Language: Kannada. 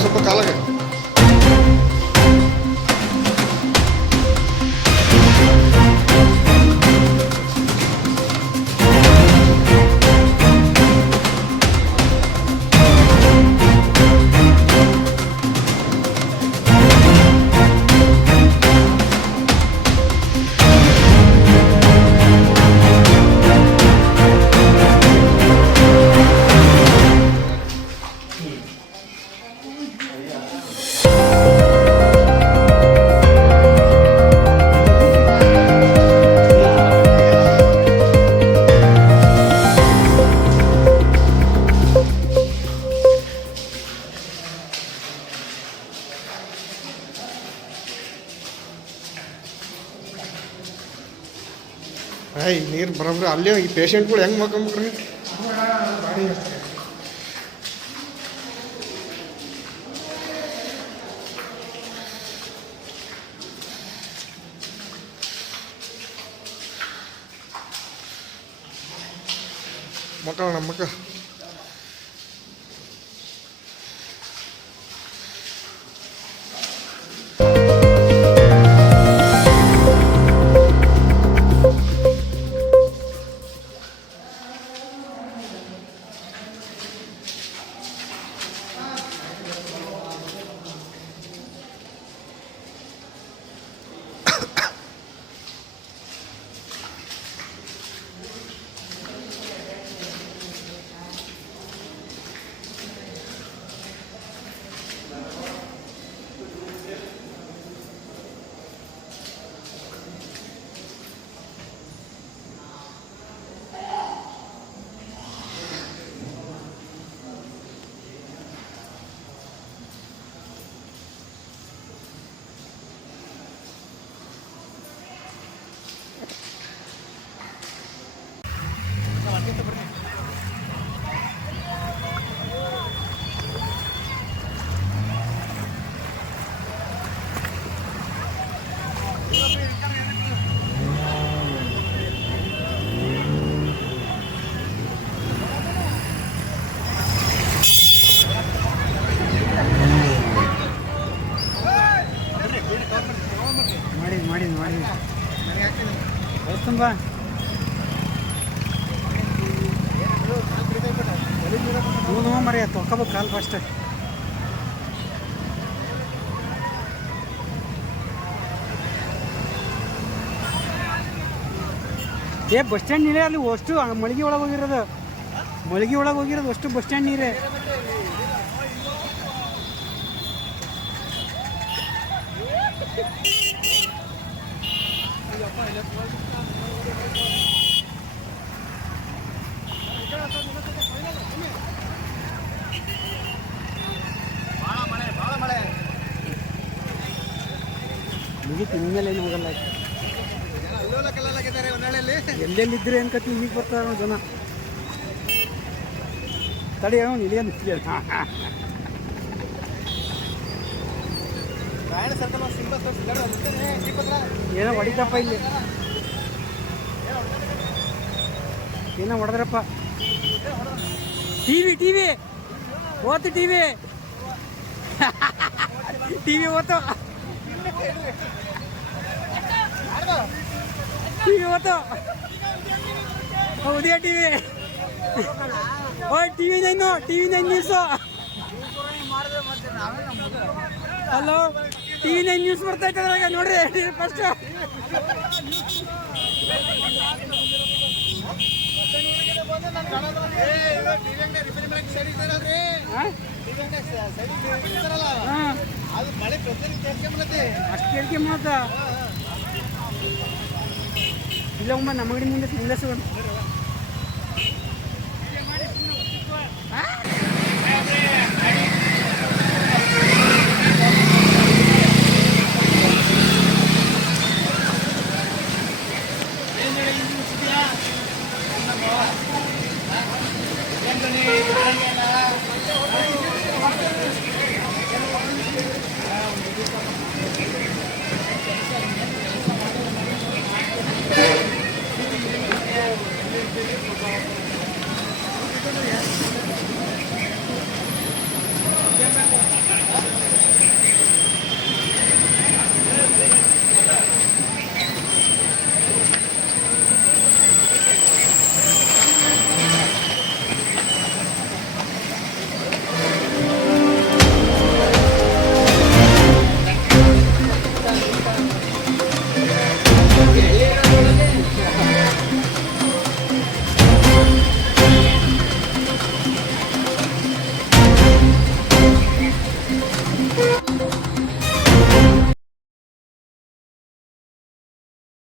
ಸ್ವಲ್ಪ ಕಾಲಾಗೆ ನೀರು ಬರೋಬ್ರಿ ಅಲ್ಲೇ ಈ ಪೇಷಂಟ್ಗಳು ಹೆಂಗೆ ಮಕ್ಕೊಂಬಿಟ್ರಿ ಮಕ್ಕಳು ನಮ್ಮ ಮಕ್ಕ ಮರಿ ತೊಳ್ಕೋಬೇಕು ಕಾಲು ಫಸ್ಟ್ ಬಸ್ ಸ್ಟ್ಯಾಂಡ್ ನೀರೇ ಅಲ್ಲಿ ಅಷ್ಟು ಮಳಿಗೆ ಒಳಗೆ ಹೋಗಿರೋದು ಅಷ್ಟು ಬಸ್ ಸ್ಟ್ಯಾಂಡ್ ನೀರೇ ಇನ್ಮೇಲೆ ಏನು ಹೋಗಲ್ಲ ಎಲ್ಲೆಲ್ಲಿದ್ದರೆ ಅನ್ಕತಿ ಈಗ ಬರ್ತಾರೆ ಜನ ತಡಿ ಅವನು ಇಲ್ಲಿ ನಿಂತಿಲ್ಲ ಏನೋ ಹೊಡಿತಪ್ಪ ಇಲ್ಲಿ ಏನೋ ಹೊಡೆದ್ರಪ್ಪ ಟಿವಿ ಓತು ಟಿವಿ ಓತು Udaya TV TV nine news hello TV 9 news ಬರ್ತಾ ಇದ್ದಾಗ ನೋಡ್ರಿ ಫಸ್ಟ್ ಅಷ್ಟು ಕೇಳ್ಕೆ ಮಾತ ಇಲ್ಲ ಒಮ್ಮ ನಮ್ಮ ಅಂಗಡಿ ಮುಂದೆ ಸಿಂಗ್ಲೆಸ್